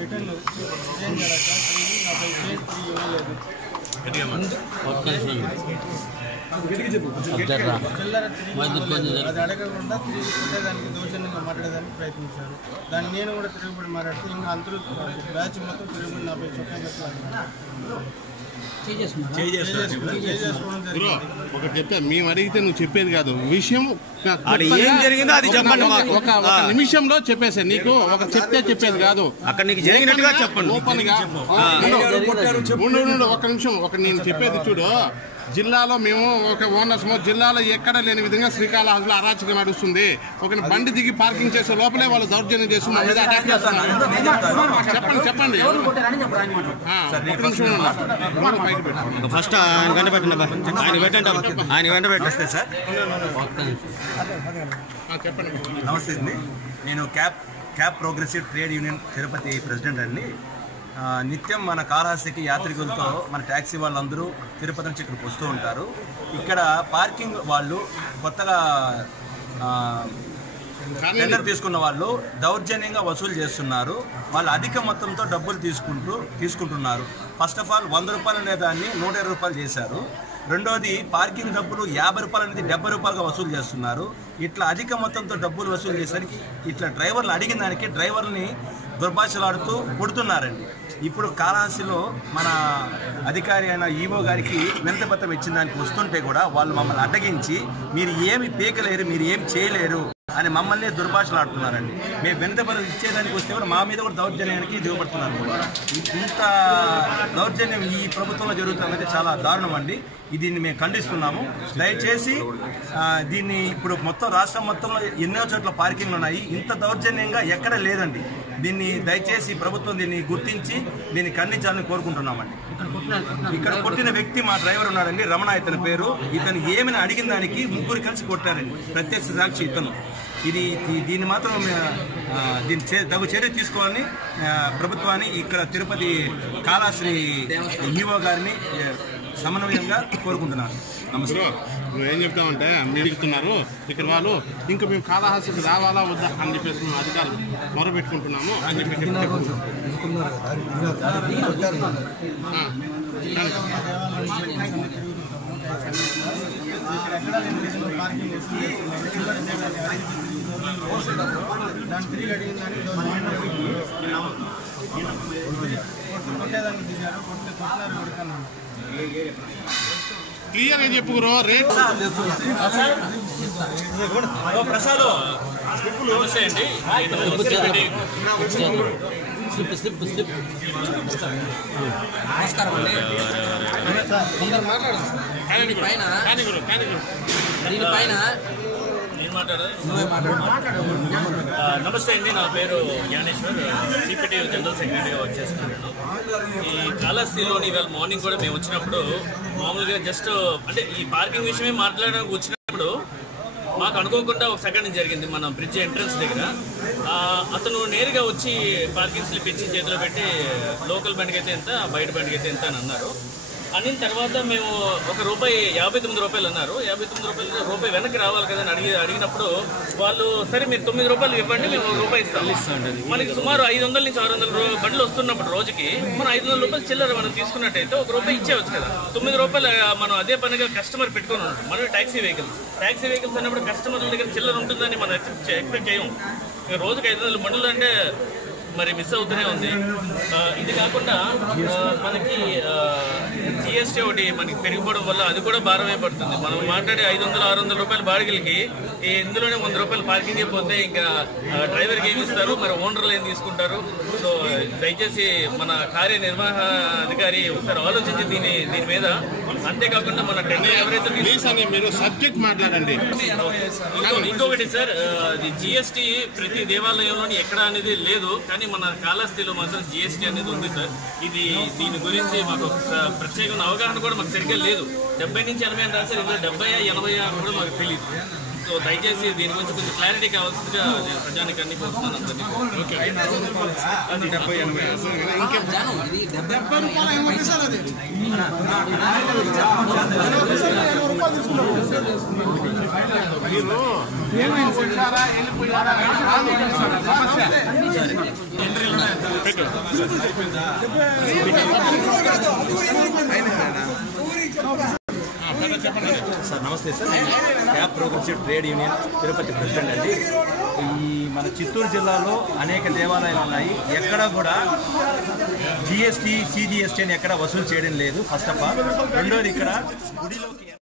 Return change అది అడగకుండా తిరిగి దానికి దౌర్జన్యంగా మాట్లాడేదానికి ప్రయత్నించారు. దాన్ని నేను కూడా తిరుగుబడి మాట్లాడితే ఇంకా అందరూ బ్యాచ్ మొత్తం తిరుగుబడి నాపై చొక్కా ఒకటి చెప్పా, మేము అడిగితే నువ్వు చెప్పేది కాదు, విషయం ఏం జరిగిందో అది చెప్పండి. ఒక నిమిషంలో చెప్పేసా, నీకు ఒక చెప్తే చెప్పేది కాదు, అక్కడ నీకు జరిగినట్టుగా చెప్పండి. ఓపెన్ గా ఒక నిమిషం, నేను చెప్పేది చూడు. జిల్లాలో మేము ఒక ఓనర్స్ జిల్లాలో ఎక్కడ లేని విధంగా శ్రీకాళహస్తిలో అరాచకం నడుస్తుంది. ఒక బండి దిగి పార్కింగ్ చేసే లోపలే వాళ్ళు దౌర్జన్యం చేసి మా మీద అటాక్ చేస్తున్నారు. చెప్పండి ఫస్ట్ ఆయన వెంట పెట్టండి, ఆయన వెంట పెట్టేస్తే సార్. చెప్పండి. నమస్తే అండి, నేను cap progressive trade union Tirupati president అండి. నిత్యం మన కాళహస్తికి యాత్రికులతో మన ట్యాక్సీ వాళ్ళందరూ తిరుపతి నుంచి ఇక్కడికి వస్తూ ఉంటారు. ఇక్కడ పార్కింగ్ వాళ్ళు కొత్తగా టెండర్ తీసుకున్న వాళ్ళు దౌర్జన్యంగా వసూలు చేస్తున్నారు. వాళ్ళు అధిక మొత్తంతో డబ్బులు తీసుకుంటున్నారు. ఫస్ట్ ఆఫ్ ఆల్ 100 రూపాయలు అనే దాన్ని 120 రూపాయలు చేశారు. రెండోది పార్కింగ్ డబ్బులు 50 రూపాయలు అనేది 70 రూపాయలుగా వసూలు చేస్తున్నారు. ఇట్లా అధిక మొత్తంతో డబ్బులు వసూలు చేసరికి ఇట్లా డ్రైవర్లు అడిగిన దానికి డ్రైవర్ని దుర్భాషలాడుతూ కొడుతున్నారండి. ఇప్పుడు కాళహస్తిలో మన అధికారి అయిన ఈవో గారికి వినతిపత్రం ఇచ్చిన దానికి వస్తుంటే కూడా వాళ్ళు మమ్మల్ని అడ్డగించి మీరు ఏమి పీకలేరు, మీరు ఏం చేయలేరు అని మమ్మల్ని దుర్భాషలాడుతున్నారండి. మేము వినతిపత్రం ఇచ్చేదానికి వస్తే కూడా మా మీద కూడా దౌర్జన్యానికి దిగబడుతున్నారు. ఇంత దౌర్జన్యం ఈ ప్రభుత్వంలో జరుగుతుందంటే చాలా దారుణం అండి. దీన్ని మేము ఖండిస్తున్నాము. దయచేసి దీన్ని ఇప్పుడు మొత్తం రాష్ట్రం మొత్తంలో ఎన్నో చోట్ల పార్కింగ్లు ఉన్నాయి, ఇంత దౌర్జన్యంగా ఎక్కడ లేదండి. దీన్ని దయచేసి ప్రభుత్వం దీన్ని గుర్తించి దీన్ని ఖండించాలని కోరుకుంటున్నామండి. ఇక్కడ కొట్టిన వ్యక్తి మా డ్రైవర్ ఉన్నాడండి, రమణ ఇతని పేరు. ఇతను ఏమైనా అడిగిన దానికి 3 కలిసి కొట్టారండి, ప్రత్యక్ష సాక్షి ఇతను. దీన్ని మాత్రం తగు చర్య తీసుకోవాలని ప్రభుత్వాన్ని ఇక్కడ తిరుపతి కాళహస్తి ఈవో గారిని సమన్వయంగా కోరుకుంటున్నాను. నమస్తే. నువ్వేం చెప్తామంటే మీరు చెప్తున్నారు ఇక్కడ వాళ్ళు ఇంకా మేము కాళహస్తికి రావాలా వద్దా అని చెప్పేసి మేము అధికారులు మొరబెట్టుకుంటున్నాము అని చెప్పి దాన్ని తిరిగి అడిగిందని కొట్టేదానికి దిగారు. కొట్టినారు కొడుకున్నాను. క్లియర్ గా చెప్పుకురో రేట్ ప్రసాద్. నమస్తే అండి, నమస్కారం అండి. దీనిపైన నమస్తే అండి, నా పేరు జ్ఞానేశ్వర్, సిపిటి జనరల్ సెక్రటరీగా వర్క్ చేస్తున్నాను. ఈ కాళహస్తిలోని ఇవాళ మార్నింగ్ కూడా మేము వచ్చినప్పుడు మామూలుగా జస్ట్ అంటే ఈ పార్కింగ్ విషయమే మాట్లాడడానికి వచ్చినప్పుడు మాకు అనుకోకుండా ఒక సెకండ్ జరిగింది. మన బ్రిడ్జ్ ఎంట్రన్స్ దగ్గర అతను నేరుగా వచ్చి పార్కింగ్ స్లిప్ ఇచ్చి చేతిలో పెట్టి లోకల్ బండికి అయితే ఎంత, బయట బండికి అయితే ఎంత అని అన్నారు. అన్న తర్వాత మేము ₹59 అన్నారు. ₹59 వెనక్కి రావాలి కదా అని అడిగినప్పుడు వాళ్ళు సరే మీరు ₹9 ఇవ్వండి, మేము ₹1 ఇస్తాం. మనకి సుమారు 500 నుంచి 600 బండ్లు వస్తున్నప్పుడు రోజుకి మనం ₹500 చిల్లర మనం తీసుకున్నట్టయితే ₹1 ఇచ్చేవచ్చు కదా. ₹9 మనం అదే పనిగా కస్టమర్ పెట్టుకుని ఉన్నాం. మనం ట్యాక్సీ వెహికల్స్ అన్నప్పుడు కస్టమర్ల దగ్గర చిల్లర ఉంటుందని మనం ఎక్స్పెక్ట్ చేయం. రోజుకి 500 బండ్లు అంటే మరి మిస్ అవుతూనే ఉంది. ఇది కాకుండా మనకి జిఎస్టీ ఒకటి మనకి పెరిగిపోవడం వల్ల అది కూడా భారమే పడుతుంది. మనం మాట్లాడే 500-600 రూపాయల బాడిగలకి ఇందులోనే ₹100 పార్కింగ్ అయిపోతే ఇంకా డ్రైవర్కి ఏమి ఇస్తారు, మరి ఓనర్లు ఏం తీసుకుంటారు. సో దయచేసి మన కార్యనిర్వాహక అధికారి ఒకసారి ఆలోచించి దీని మీద. అంతేకాకుండా మన టెండర్ ఎవరైతే మీరు సబ్జెక్ట్ మాట్లాడండి. ఇంకొకటి సార్, జిఎస్టీ ప్రతి దేవాలయంలోని ఎక్కడ అనేది లేదు, కానీ మన కాళహస్తిలో మాత్రం జిఎస్టీ అనేది ఉంది సార్. దీని గురించి మాకు ప్రత్యేకమైన అవగాహన కూడా మాకు సరిగ్గా లేదు. 70 నుంచి 80 అని రాశారు, ఇందులో 70-80 కూడా మాకు తెలియదు. సో దయచేసి దీని గురించి కొంచెం క్లారిటీ కావాల్సిందిగా నేను ప్రజానికి అన్ని కోరుతున్నాను. అందరికీ సార్ నమస్తే సార్, నేను cap progressive trade union Tirupati president అండి. ఈ మన చిత్తూరు జిల్లాలో అనేక దేవాలయాలు ఉన్నాయి. ఎక్కడ కూడా GST, CGST అని ఎక్కడ వసూలు చేయడం లేదు. First of all. రెండోది ఇక్కడ గుడిలోకి